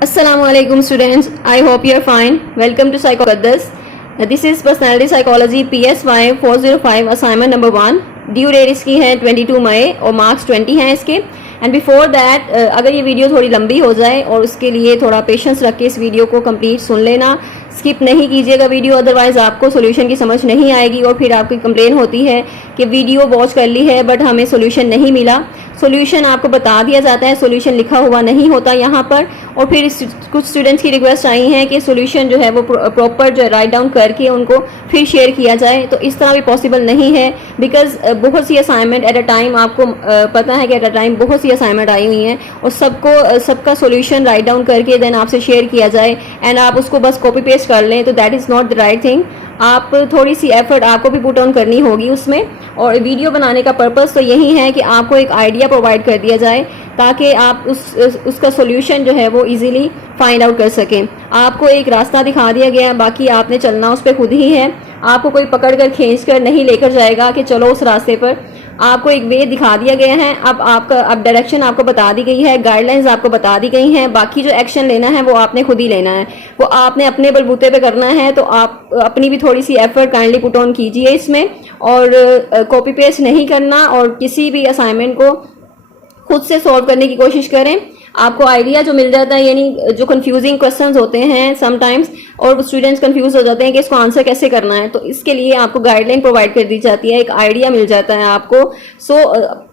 Assalamualaikum students, I hope you are fine. Welcome to Psychopaths. This is Personality Psychology PSY 405 assignment number 1. Due date इसकी है 22 मई और marks 20 हैं इसके. And before that अगर ये video थोड़ी लंबी हो जाए और उसके लिए थोड़ा पेशेंस रख के इस वीडियो को कंप्लीट सुन लेना, स्किप नहीं कीजिएगा वीडियो, अदरवाइज आपको सोल्यूशन की समझ नहीं आएगी और फिर आपकी कंप्लेन होती है कि वीडियो वॉच कर ली है बट हमें सोल्यूशन नहीं मिला. सोल्यूशन आपको बता दिया जाता है, सोल्यूशन लिखा हुआ नहीं होता यहाँ पर. और फिर कुछ स्टूडेंट्स की रिक्वेस्ट आई है कि सोल्यूशन जो है वो प्रॉपर जो राइट डाउन करके उनको फिर शेयर किया जाए. तो इस तरह भी पॉसिबल नहीं है बिकॉज बहुत सी असाइनमेंट एट अ टाइम, आपको पता है कि एट अ टाइम बहुत सी असाइनमेंट आई हुई हैं और सबका सोल्यूशन राइट डाउन करके देन आपसे शेयर किया जाए एंड आप उसको बस कॉपी पेस्ट कर लें, तो that is not the right thing. आप थोड़ी सी एफर्ट आपको भी पुट ऑन करनी होगी उसमें. और वीडियो बनाने का पर्पस तो यही है कि आपको एक आइडिया प्रोवाइड कर दिया जाए ताकि आप उसका सोल्यूशन जो है वो इजीली फाइंड आउट कर सकें. आपको एक रास्ता दिखा दिया गया, बाकी आपने चलना उस पर खुद ही है. आपको कोई पकड़ कर खींच कर नहीं लेकर जाएगा कि चलो उस रास्ते पर. आपको एक वे दिखा दिया गया है. अब डायरेक्शन आपको बता दी गई है, गाइडलाइंस आपको बता दी गई हैं. बाकी जो एक्शन लेना है वो आपने खुद ही लेना है, वो आपने अपने बलबूते पे करना है. तो आप अपनी भी थोड़ी सी एफर्ट काइंडली पुट ऑन कीजिए इसमें, और कॉपी पेस्ट नहीं करना और किसी भी असाइनमेंट को खुद से सॉल्व करने की कोशिश करें. आपको आइडिया जो मिल जाता है, यानी जो कंफ्यूजिंग क्वेश्चंस होते हैं समटाइम्स और स्टूडेंट्स कंफ्यूज हो जाते हैं कि इसको आंसर कैसे करना है, तो इसके लिए आपको गाइडलाइन प्रोवाइड कर दी जाती है, एक आइडिया मिल जाता है आपको. सो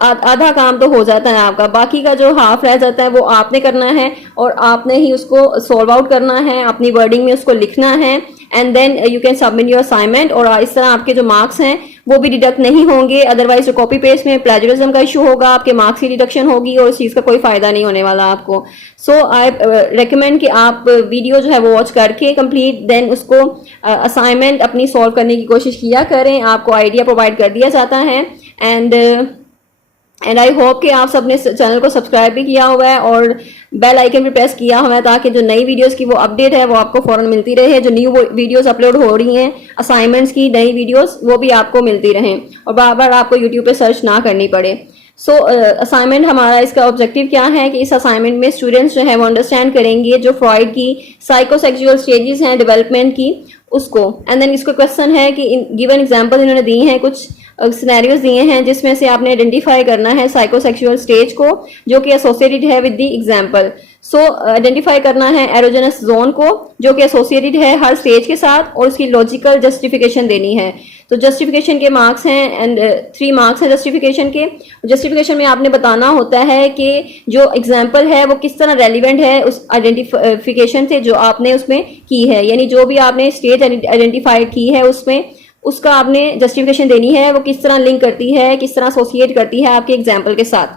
आधा काम तो हो जाता है आपका. बाकी का जो हाफ रह जाता है वो आपने करना है और आपने ही उसको सॉल्व आउट करना है, अपनी वर्डिंग में उसको लिखना है and then you can submit your assignment. और इस तरह आपके जो मार्क्स हैं वो भी डिडक्ट नहीं होंगे. अदरवाइज जो कॉपी पेस्ट में प्लेजरिज्म का इशू होगा, आपके मार्क्स की डिडक्शन होगी और इस चीज़ का कोई फायदा नहीं होने वाला आपको. सो आई रेकमेंड कि आप वीडियो जो है वो वॉच करके कंप्लीट देन उसको असाइनमेंट अपनी सॉल्व करने की कोशिश किया करें. आपको आइडिया प्रोवाइड कर दिया जाता है एंड आई होप कि आप सबने चैनल को सब्सक्राइब भी किया हुआ है और बेल आइकन भी प्रेस किया हुआ है ताकि जो नई वीडियोस की वो अपडेट है वो आपको फौरन मिलती रहे. जो न्यू वीडियोस अपलोड हो रही हैं असाइनमेंट्स की नई वीडियोस, वो भी आपको मिलती रहें और बार बार आपको यूट्यूब पे सर्च ना करनी पड़े. सो असाइनमेंट हमारा, इसका ऑब्जेक्टिव क्या है कि इस असाइनमेंट में स्टूडेंट्स जो है वो अंडरस्टैंड करेंगे जो फ्रॉइड की साइकोसेक्सुअल स्टेजेस हैं डेवलपमेंट की उसको. एंड देन इसको क्वेश्चन है कि गिवन एग्जांपल इन्होंने दी हैं, कुछ सिनेरियोज दिए हैं जिसमें से आपने आइडेंटिफाई करना है साइकोसेक्सुअल स्टेज को जो कि एसोसिएटेड है with the example. So identify करना है एरोजेनस जोन को जो कि एसोसिएटेड है हर स्टेज के साथ और उसकी लॉजिकल जस्टिफिकेशन देनी है. तो जस्टिफिकेशन के मार्क्स हैं एंड 3 मार्क्स हैं जस्टिफिकेशन के. जस्टिफिकेशन में आपने बताना होता है कि जो एग्जाम्पल है वो किस तरह रेलिवेंट है उस आइडेंटिफिकेशन से जो आपने उसमें की है, यानी जो भी आपने स्टेज आइडेंटिफाई की है उसमें उसका आपने जस्टिफिकेशन देनी है, वो किस तरह लिंक करती है, किस तरह एसोसिएट करती है आपके एग्जाम्पल के साथ.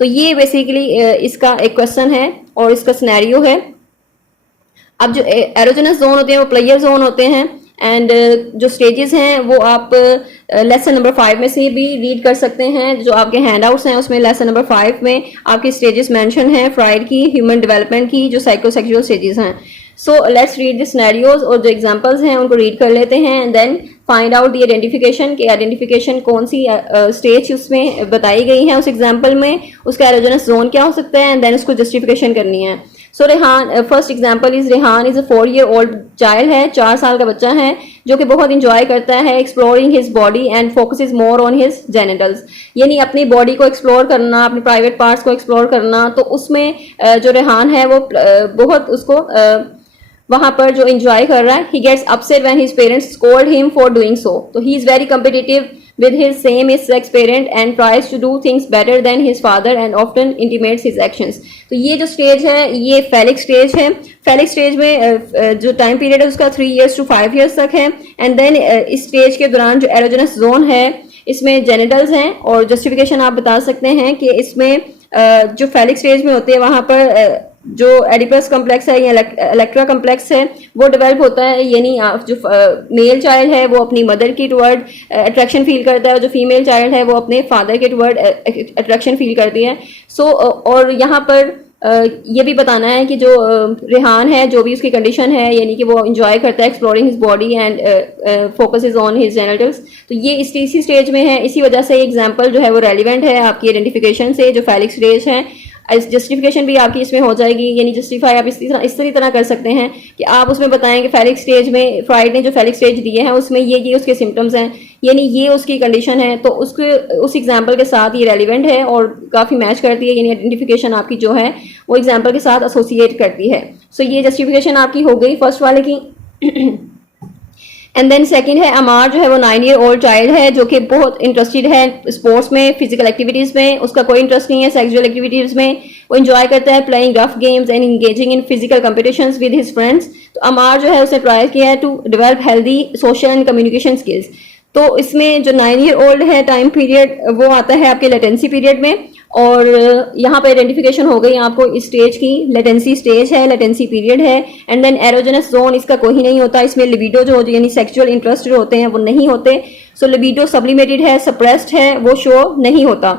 तो ये बेसिकली इसका एक क्वेश्चन है और इसका सिनेरियो है. अब जो एरोजेनस जोन होते हैं वो प्लेयर जोन होते हैं एंड जो स्टेजेस हैं वो आप लेसन नंबर 5 में से भी रीड कर सकते हैं. जो आपके हैंडआउट्स हैं उसमें लेसन नंबर 5 में आपकी स्टेजेस मेंशन है फ्रॉइड की ह्यूमन डेवलपमेंट की जो साइकोसेक्सुअल स्टेजेस हैं. So let's read the scenarios और जो एग्जांपल्स हैं उनको रीड कर लेते हैं and then find out the identification कि आइडेंटिफिकेशन कौन सी स्टेज उसमें बताई गई है उस एग्जांपल में, उसका एरोजेनस जोन क्या हो सकता है एंड देन उसको जस्टिफिकेशन करनी है. So Rehan, first example is Rehan is a 4-year-old child है, 4 साल का बच्चा है जो कि बहुत इंजॉय करता है exploring his body and focuses more on his genitals, यानी अपनी बॉडी को एक्सप्लोर करना, अपने प्राइवेट पार्ट्स को एक्सप्लोर करना. तो उसमें जो रेहान है वो बहुत उसको वहां पर जो एंजॉय कर रहा है. He gets upset when his parents scold him for doing so. तो he is very competitive with his same sex parent and tries to do things better than his father and often intimates his actions. तो ये जो stage है ये फेलिक stage है. फेलिक stage में जो time period है उसका 3 years to 5 years तक है एंड देन इस स्टेज के दौरान जो एरोजेनस जोन है इसमें जेनिटल्स हैं और जस्टिफिकेशन आप बता सकते हैं कि इसमें जो फेलिक स्टेज में होते हैं वहां पर जो एडिपस कम्प्लेक्स है या इलेक्ट्रा कम्प्लेक्स है वो डेवलप होता है, यानी जो मेल चाइल्ड है वो अपनी मदर की टुवर्ड अट्रैक्शन फील करता है, जो फीमेल चाइल्ड है वो अपने फादर के टुवर्ड अट्रैक्शन फील करती है. सो और यहाँ पर ये भी बताना है कि जो रेहान है जो भी उसकी कंडीशन है यानी कि वो इंजॉय करता है exploring his body and focuses on his genitals. तो ये इसी स्टेज में है, इसी वजह से एग्जांपल जो है वो रेलिवेंट है आपकी आइडेंटिफिकेशन से जो फेलिक स्टेज है. जस्टिफिकेशन भी आपकी इसमें हो जाएगी, यानी जस्टिफाई आप इस तरह कर सकते हैं कि आप उसमें बताएं कि फेलिक स्टेज में फ्रॉइड ने जो फेलिक स्टेज दिए हैं उसमें ये उसके सिम्टम्स हैं, यानी ये उसकी कंडीशन है, तो उस एग्जाम्पल के साथ ये रेलिवेंट है और काफ़ी मैच करती है, यानी आइडेंटिफिकेशन आपकी जो है वो एग्जाम्पल के साथ एसोसिएट करती है। सो ये जस्टिफिकेशन आपकी हो गई फर्स्ट वाले की। एंड देन सेकंड है अमार, जो है वो 9 ईयर ओल्ड चाइल्ड है जो कि बहुत इंटरेस्टेड है स्पोर्ट्स में, फिजिकल एक्टिविटीज़ में, उसका कोई इंटरेस्ट नहीं है सेक्सुअल एक्टिविटीज़ में, वो इंजॉय करता है playing rough games and engaging in physical competitions with his friends. तो अमार जो है उसने ट्राई किया है to develop healthy social and communication skills. तो इसमें जो 9 ईयर ओल्ड है टाइम पीरियड वो आता है आपके लेटेंसी पीरियड में, और यहाँ पर आइडेंटिफिकेशन हो गई आपको इस स्टेज की, लेटेंसी स्टेज है, लेटेंसी पीरियड है। एंड देन एरोजेनस जोन इसका कोई नहीं होता, इसमें लिबिडो जो यानी सेक्सुअल इंटरेस्ट जो होते हैं वो नहीं होते। सो लिबिडो सब्लिमेटेड है, सप्रेस्ड है, वो शो नहीं होता।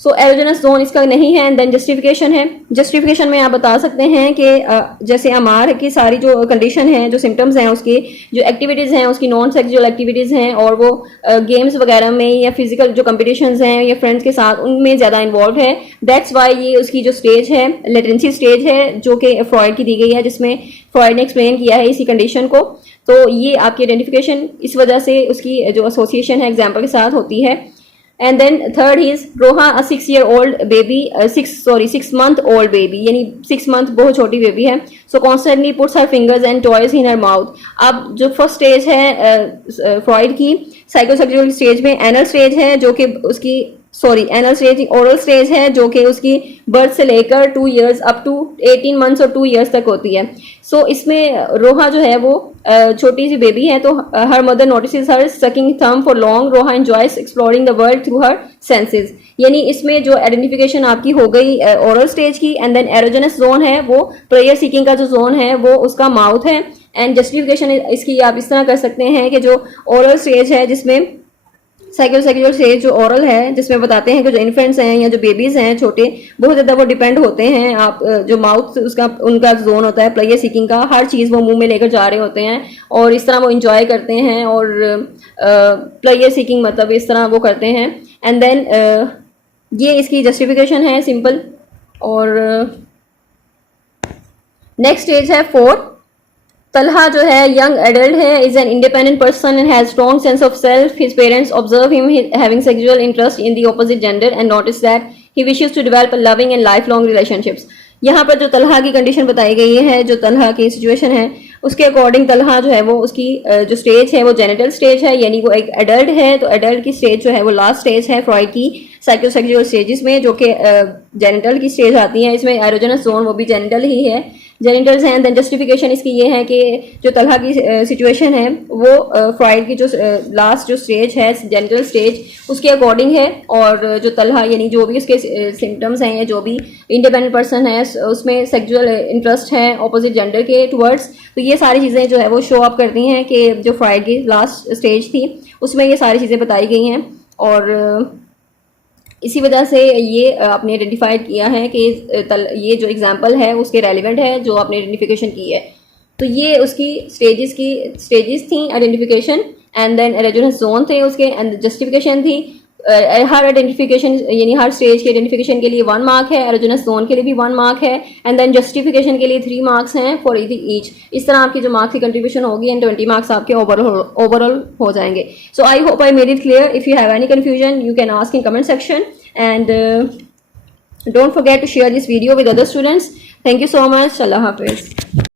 सो एरोजेनस जोन इसका नहीं है। एंड देन जस्टिफिकेशन है, जस्टिफिकेशन में आप बता सकते हैं कि जैसे अमार की सारी जो कंडीशन है, जो सिम्टम्स हैं उसकी, जो एक्टिविटीज़ हैं उसकी नॉन सेक्सुअल एक्टिविटीज़ हैं, और वो गेम्स वगैरह में या फिजिकल जो कंपटीशंस हैं या फ्रेंड्स के साथ उनमें ज़्यादा इन्वॉल्व है। दैट्स वाई ये उसकी जो स्टेज है लेटेंसी स्टेज है जो कि फ्रॉइड की दी गई है, जिसमें फ्रॉइड ने एक्सप्लेन किया है इसी कंडीशन को। तो ये आपकी आइडेंटिफिकेशन इस वजह से उसकी जो एसोसिएशन है एग्जाम्पल के साथ होती है। And then third is Roha, a 6-year-old baby, 6-month old baby, यानी 6 month बहुत छोटी बेबी है। So constantly puts her fingers and toys in her mouth। अब जो फर्स्ट स्टेज है फ्रॉइड की साइकोसेक्सुअल स्टेज में एनल स्टेज है जो कि उसकी एनल स्टेज ओरल स्टेज है जो कि उसकी बर्थ से लेकर 2 years अप टू 18 months और 2 years तक होती है। सो इसमें रोहा जो है वो छोटी सी बेबी है, तो हर mother notices her sucking thumb for long, Roha enjoys exploring the world through her senses. यानी इसमें जो आइडेंटिफिकेशन आपकी हो गई ओरल स्टेज की। एंड देन एरोजेनस जोन है वो प्रेयर सीकिंग का जो जोन है वो उसका माउथ है। एंड जस्टिफिकेशन इसकी आप इस तरह कर सकते हैं कि जो ओरल स्टेज है जिसमें साइकोसेक्सुअल स्टेज जो ओरल है जिसमें बताते हैं कि जो इन्फेंट्स हैं या जो बेबीज हैं छोटे बहुत ज़्यादा वो डिपेंड होते हैं, आप जो माउथ उसका उनका जोन होता है प्लेयर सीकिंग का, हर चीज़ वो मुंह में लेकर जा रहे होते हैं और इस तरह वो इंजॉय करते हैं और प्लेयर सीकिंग मतलब इस तरह वो करते हैं। एंड देन ये इसकी जस्टिफिकेशन है सिंपल। और नेक्स्ट स्टेज है 4। तलहा जो है यंग एडल्ट है, is an independent person and has strong sense of self. His parents observe him having sexual interest in the opposite gender and notice that he wishes to develop loving and life long relationships. यहाँ पर जो तलहा की condition बताई गई है, जो तलहा की situation है उसके अकॉर्डिंग तलहा जो है वो उसकी जो स्टेज है वो जेनिटल स्टेज है, यानी वो एक एडल्ट है। तो एडल्ट की स्टेज जो है वो लास्ट स्टेज है फ्रॉइड की साइकोसेक्सुअल स्टेजेस में, जो कि जेनिटल की स्टेज आती है। इसमें एरोजेनस जोन वो भी जेनिटल ही है, जेनिटल्स हैं। देन जस्टिफिकेशन इसकी ये है कि जो तलहा की सिचुएशन है वो फ्रॉइड की जो लास्ट जो स्टेज है जेनिटल स्टेज उसके अकॉर्डिंग है। और जो तलहा यानी जो भी उसके सिम्टम्स हैं या जो भी इंडिपेंडेंट पर्सन है उसमें सेक्सुअल इंटरेस्ट है ऑपोजिट जेंडर के टुवर्ड्स, तो ये सारी चीज़ें जो है वो शो अप करती हैं कि जो फ्रॉइड की लास्ट स्टेज थी उसमें ये सारी चीज़ें बताई गई हैं। और इसी वजह से ये आपने आइडेंटिफाइड किया है कि ये जो एग्जांपल है उसके रेलिवेंट है जो आपने आइडेंटिफिकेशन की है। तो ये उसकी स्टेजेस थी identification. And then erogenous zone थे उसके, एंड जस्टिफिकेशन थी। हर आइडेंटिफिकेशन यानी हर स्टेज के आइडेंटिफिकेशन के लिए 1 मार्क है, एरोजेनस जोन के लिए भी 1 मार्क है, एंड देन जस्टिफिकेशन के लिए 3 मार्क्स हैं फॉर ईच। इस तरह आपकी जो मार्क्स की कंट्रीब्यूशन होगी एंड 20 मार्क्स आपके ओवरऑल हो जाएंगे। So I hope I made it clear. If you have any confusion you can ask in comment section and don't forget to share this video with other students. Thank you so much. Allah Hafiz.